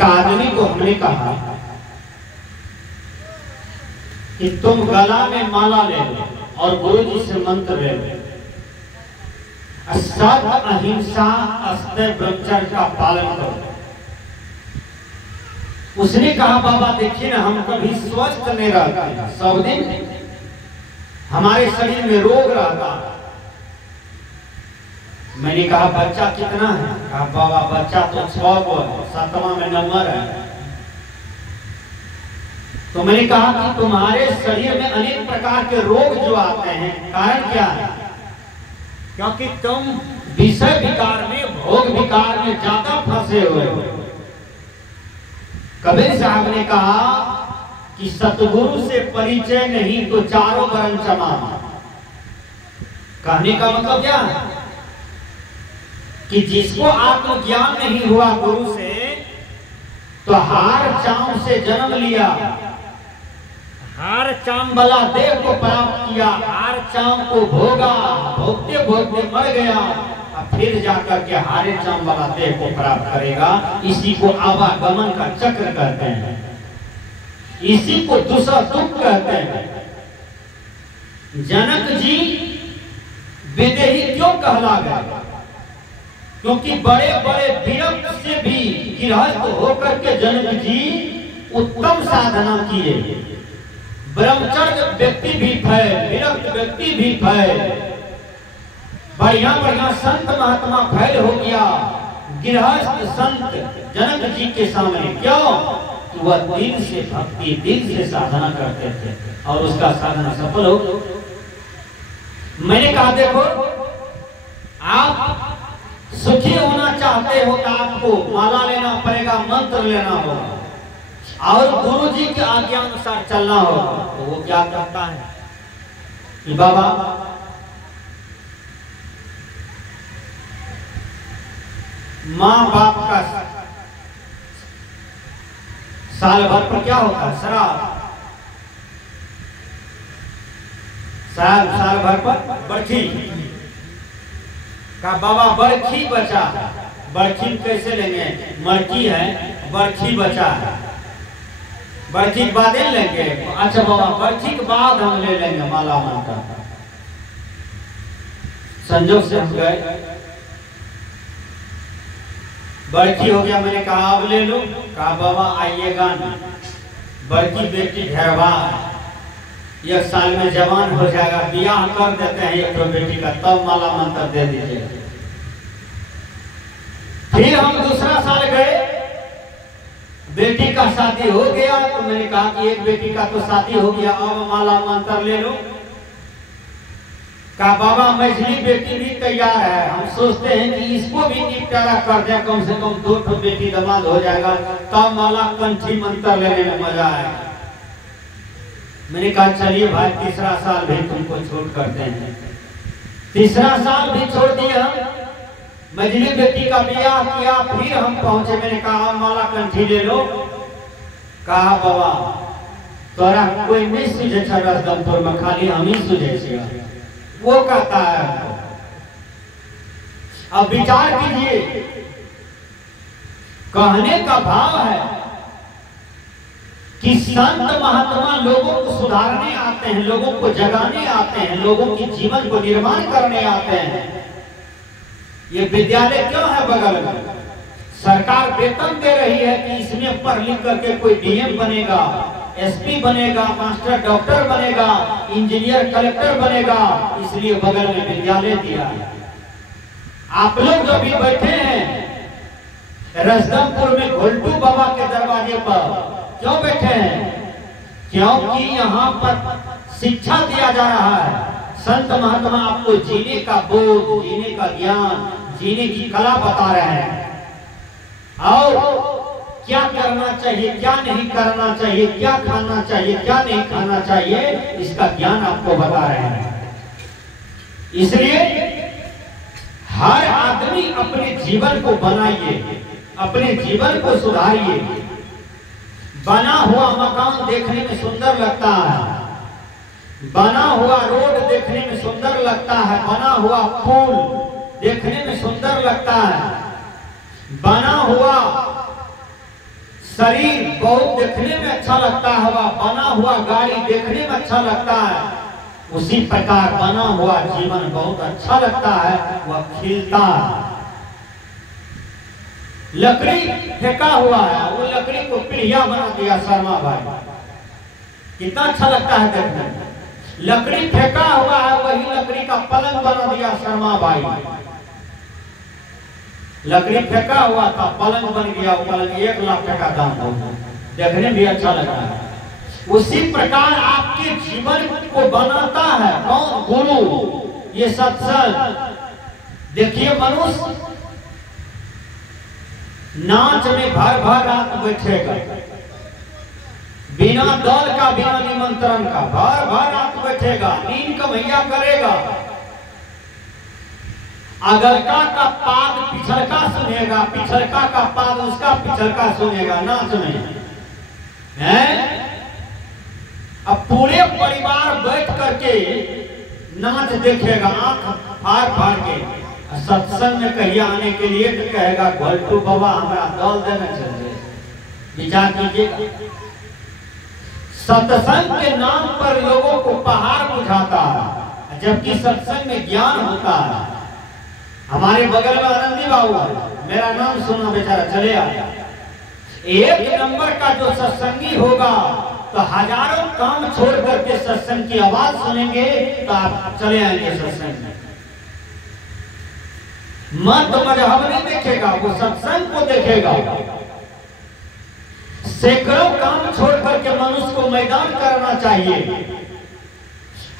एक आदमी को हमने कहा कि तुम गला में माला ले लो और गुरु जी से मंत्र ले लो, सत्य अहिंसा अस्त्य ब्रह्मचर्य का पालन करो। उसने कहा बाबा देखिए ना, हम कभी स्वस्थ नहीं रहते, सब दिन हमारे शरीर में रोग रहता। मैंने कहा बच्चा कितना है? कहा बाबा बच्चा तो 6 गो है, 7वां में नंबर है। तो मैंने कहा कि तुम्हारे शरीर में अनेक प्रकार के रोग जो आते हैं, कारण क्या है? क्योंकि तुम विषय विकार में, भोग विकार में ज्यादा फंसे हुए हो। कबीर साहब ने कहा कि सतगुरु से परिचय नहीं तो चारों वरण चमा। कहने का मतलब क्या है कि जिसको आत्मज्ञान नहीं हुआ गुरु से, तो हार चाम से जन्म लिया, हार चाम वाला देव को प्राप्त किया, हार चाम को भोगा, भोगते भोगते मर गया, अब फिर जाकर के हारे चाम वाला देव को प्राप्त करेगा। इसी को आवागमन का चक्र कहते हैं, इसी को दूसरा दुख कहते हैं। जनक जी विदेही क्यों कहला गए? क्योंकि बड़े बड़े विरक्त से भी गृहस्थ होकर के जनक जी उत्तम साधना किए। ब्रह्मचर्य व्यक्ति भी थे, विरक्त व्यक्ति भी थे, बढ़िया बढ़िया संत महात्मा फैल हो गया। गृहस्थ संत जनक जी के सामने क्यों? कि वह दिल से भक्ति, दिल से साधना करते थे और उसका साधना सफल हो। मैंने कहा देखो, आप सुखी होना चाहते हो तो आपको माला लेना पड़ेगा, मंत्र लेना होगा और गुरु जी के आज्ञा अनुसार चलना होगा। तो वो क्या कहता है कि बाबा माँ बाप का साल भर पर क्या होता है? श्राद्ध। साल भर पर बरखी का बाबा बरखी बचा, बरखी कैसे लेंगे? मरकी है, बरखी बचा है, बरखी के बाद लेंगे। अच्छा बाबा बरखी के बाद हम ले लेंगे माला मंत्र। संजोग से हम गए, बरखी हो गया। मैंने कहा अब ले लो। कहा बाबा आइएगा ना, बरखी बेटी घरवा 1 साल में जवान हो जाएगा, ब्याह कर देते हैं एक बेटी का, तब माला मंत्र दे दीजिए। फिर हम दूसरा साल गए, बेटी का शादी हो गया। तो मैंने कहा कि एक बेटी का तो शादी हो गया, अब माला मंत्र ले लो। कहा बाबा मछली बेटी भी तैयार है, हम सोचते हैं कि इसको भी निपटारा कर दे, कम से कम 2 बेटी दामाद हो जाएगा, तब माला कंठी मंत्र लेने में मजा आएगा। मैंने कहा चलिए भाई तीसरा साल भी तुमको छूट करते हैं। तीसरा साल भी छोड़ दिया, मझली बेटी का ब्याह किया। फिर हम पहुंचे, मैंने कहा माला कंठी ले लो। कहा बाबा तोरा कोई नहीं सुझे रसदमपुर में, खाली हम ही सुझे। वो कहता है अब विचार कीजिए, कहने का भाव है कि संत महात्मा लोगों को सुधारने आते हैं, लोगों को जगाने आते हैं, लोगों के जीवन को निर्माण करने आते हैं। ये विद्यालय क्यों है बगल में? सरकार वेतन दे रही है कि इसमें पढ़ लिख करके कोई डीएम बनेगा, एसपी बनेगा, मास्टर डॉक्टर बनेगा, इंजीनियर कलेक्टर बनेगा, इसलिए बगल में विद्यालय दिया है। आप लोग जो भी बैठे हैं रसदमपुर में घोलटू बाबा के दरवाजे पर क्यों बैठे हैं? क्योंकि यहाँ पर शिक्षा दिया जा रहा है। संत महात्मा आपको जीने का बोध, जीने का ज्ञान, जीने की कला बता रहे हैं और क्या करना चाहिए, क्या नहीं करना चाहिए, क्या खाना चाहिए, क्या नहीं खाना चाहिए, इसका ज्ञान आपको बता रहे हैं। इसलिए हर आदमी अपने जीवन को बनाइए, अपने जीवन को सुधारिए। बना हुआ मकान देखने में सुंदर लगता है, बना हुआ रोड देखने में सुंदर लगता है, बना हुआ फूल देखने में सुंदर लगता है, बना हुआ शरीर बहुत देखने में अच्छा लगता है, वह बना हुआ गाड़ी देखने में अच्छा लगता है, उसी प्रकार बना हुआ जीवन बहुत अच्छा लगता है, वह खिलता है। लकड़ी फेंका हुआ है, वो लकड़ी को पीढ़िया बना दिया शर्मा भाई, कितना अच्छा लगता है देखने में। लकड़ी फेंका हुआ है, वही लकड़ी का पलंग बना दिया शर्मा भाई। लकड़ी फेंका हुआ था, पलंग बन गया, वो पलंग 1 लाख का दाम हो, देखने भी अच्छा लग रहा है। उसी प्रकार आपके जीवन को बनाता है कौन? गुरु। ये सत्संग देखिए, मनुष्य नाच में भर भर रात बैठेगा, बिना दल का, बिना निमंत्रण का, भर भर रात बैठेगा, नींद कमैया करेगा, अगलका का पाद पिछलका सुनेगा, पिछलका का पाद उसका पिछलका सुनेगा नाच में है। अब पूरे परिवार बैठ करके नाच देखेगा, आंख फाड़ फाड़ के। सत्संग में कहिए आने के लिए तो कहेगा घोलटू बाबा हमारा दल देना चाहिए, विचार कीजिएगा। सत्संग के नाम पर लोगों को पहाड़ बुझाता है, जबकि सत्संग में ज्ञान होता है। हमारे बगल में आनंदी बाबू है, मेरा नाम सुनना बेचारा चले आया। 1 नंबर का जो सत्संगी होगा तो हजारों काम छोड़ करके सत्संग की आवाज सुनेंगे, तो आप चले आएंगे सत्संग में। मत मजहब नहीं देखेगा, वो सत्संग को देखेगा। सैकड़ों काम छोड़ करके मनुष्य को मैदान करना चाहिए,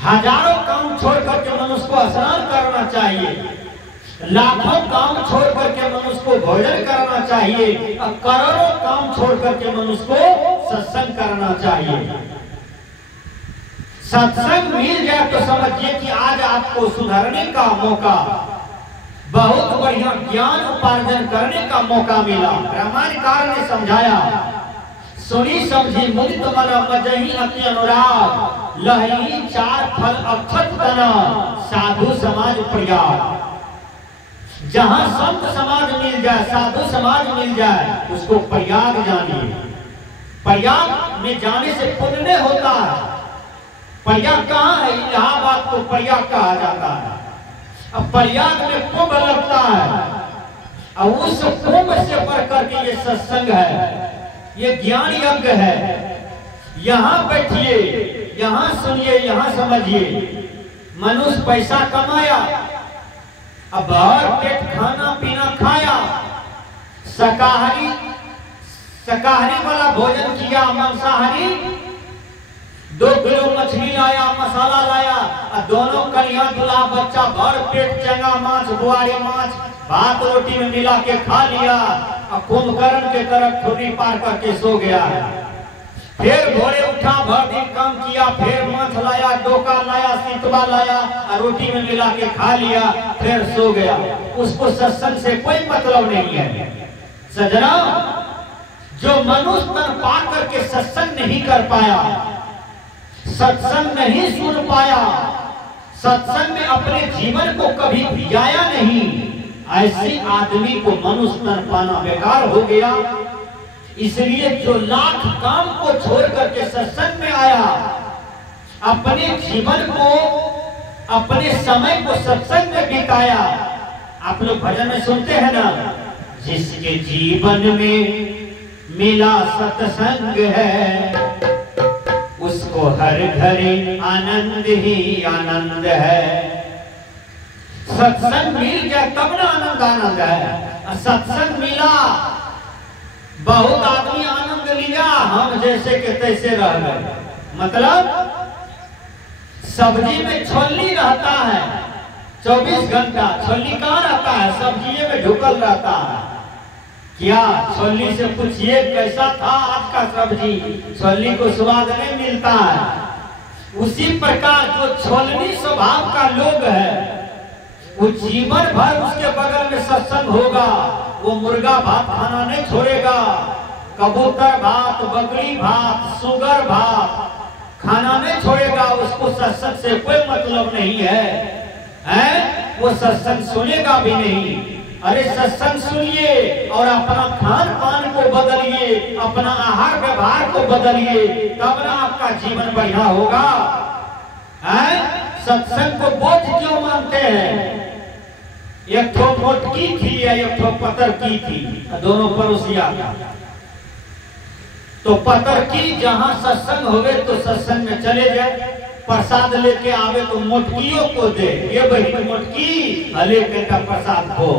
हजारों काम छोड़ करके मनुष्य को स्नान करना चाहिए, लाखों काम छोड़ करके मनुष्य को भोजन करना चाहिए, और करोड़ों काम छोड़ करके मनुष्य को सत्संग करना चाहिए। सत्संग मिल जाए तो समझिए कि आज आपको सुधरने का मौका, बहुत बढ़िया ज्ञान उपार्जन करने का मौका मिला। रामायणकार ने समझाया, सुनी समझी मुदित मन मजहि अति अनुराग, लहरी 4 फल अक्षत तना, साधु समाज प्रयाग। जहां संत समाज मिल जाए, साधु समाज मिल जाए, उसको प्रयाग जानिए। प्रयाग में जाने से पुण्य होता है। प्रयाग कहाँ है? इलाहाबाद को प्रयाग कहा जाता है। अब प्रयाग में कुंभ लगता है, और उस कुंभ से बढ़ करके ये सत्संग है, ये ज्ञान यज्ञ है। यहाँ बैठिए, यहाँ सुनिए, यहाँ समझिए। मनुष्य पैसा कमाया, अब भर पेट खाना पीना खाया, शाकाहारी वाला भोजन किया, मांसाहारी 2 किलो मछली लाया, मसाला लाया, और दोनों कलिया दुला बच्चा भर पेट चंगा माछ, बुआरी माछ भात रोटी में मिला के खा लिया, और कुंभकर्ण के तरफ ठुर्री पार करके सो गया है। फिर भोरे उठा, भर दिन काम किया, फिर माछ लाया, डोका लाया, सितवा लाया, और रोटी में मिला के खा लिया, फिर सो गया। उसको सत्संग से कोई मतलब नहीं है। सजना, जो मनुष्य तन पा करके सत्संग नहीं कर पाया, सत्संग नहीं सुन पाया, सत्संग में अपने जीवन को कभी जिया नहीं, ऐसे आदमी को मनुष्य तन पाना बेकार हो गया। इसलिए जो लाख काम को छोड़ करके सत्संग में आया, अपने जीवन को, अपने समय को सत्संग में बिताया। आप लोग भजन में सुनते हैं ना, जिसके जीवन में मिला सत्संग है, उसको हर घड़ी आनंद ही आनंद है। सत्संग मिल गया तब ना आनंद है। सत्संग मिला, बहुत आदमी आनंद लिया, हम जैसे के तैसे रह गए। मतलब सब्जी में छोलनी रहता है 24 घंटा, छोलनी कहाँ रहता है? सब्जी में ढुकल रहता है। क्या छोलनी से पूछिए कैसा था आज का सब्जी, छोलनी को स्वाद नहीं मिलता है। उसी प्रकार जो छोलनी स्वभाव का लोग है, वो जीवन भर उसके बगल में सत्संग होगा, वो मुर्गा भात खाना नहीं छोड़ेगा, कबूतर भात, बकरी भात, सुगर भात खाना नहीं छोड़ेगा। उसको सत्संग से कोई मतलब नहीं है, हैं? वो सत्संग सुनेगा भी नहीं। अरे सत्संग सुनिए और अपना खान पान को बदलिए, अपना आहार व्यवहार को बदलिए, तब ना आपका जीवन बढ़िया होगा। सत्संग को बोझ क्यों मानते हैं? एक ठो मोटकी थी या एक ठो पतर की थी, दोनों पड़ोसिया। तो पतर की जहां सत्संग होवे तो सत्संग में चले जाए, प्रसाद लेके आवे तो मोटकियों को दे, ये बहन मोटकी हले बेटा प्रसाद हो।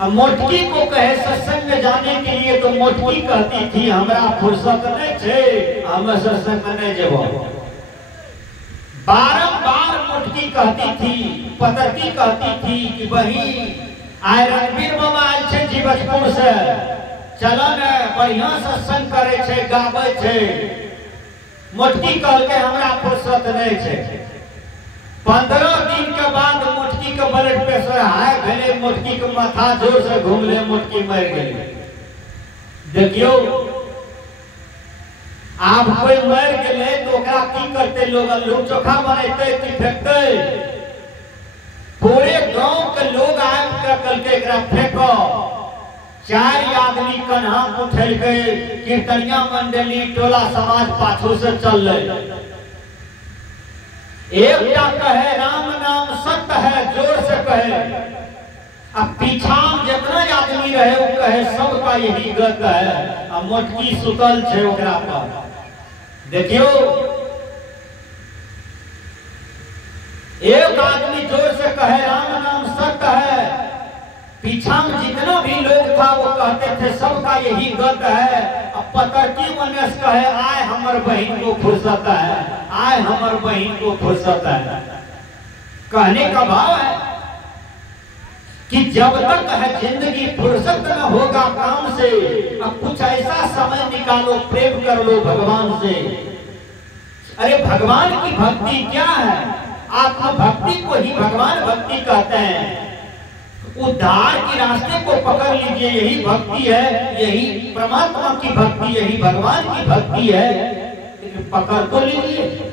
अब मोटकी को कहे सत्संग में जाने के लिए तो मोटकी कहती थी हमरा फुर्सत नहीं छे, हम सत्संग में नहीं जेबो। बारंबार मोटकी कहती थी, पतरकी कहती थी कि बही आय रणबीर मामा आयल छे जीवजपुर से, चलो ने बढ़िया सत्संग करे छे, गावे छे। मोटकी कहल के हमरा फुर्सत नहीं छे। 15 दिन के बाद मोटकी के ब्लड प्रेशर हाई भेले, मोटकी के माथा जोर से घूमले, मोटकी मर गई। देखियो आप कोई मर गए तो ओकरा की करते लोग? लूट चोखा बनते कि फेंकते? पूरे गांव के लोग आके कल के एकरा फेंको। 4 आदमी कन्हा उठल गए, कीर्तनिया मंडली टोला समाज पाछू से चल रहे। एकटा कहे राम नाम सत्य है, जोर से कहे। अब पीछा जितना आदमी रहे वो कहे सबका यही गत है। अब मोटकी सुतल छे ओकरा पर। देखियो एक आदमी जोर से कहे राम नाम सत्य है, पीछा में जितना भी लोग था वो कहते थे सबका यही गत है। अब पतरकी मनेस कहे आय हमर बहन को फुर्सत है, आय हमर बहन को फुर्सत है। कहने का भाव है कि जब तक है जिंदगी फुर्सत न होगा काम से, अब कुछ ऐसा समय निकालो, प्रेम कर लो भगवान से। अरे भगवान की भक्ति क्या है? आत्म भक्ति को ही भगवान भक्ति कहते हैं। उद्धार के रास्ते को पकड़ लीजिए, यही भक्ति है, यही परमात्मा की भक्ति, यही भगवान की भक्ति है। पकड़ तो लीजिए।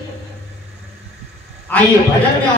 आइए भजन में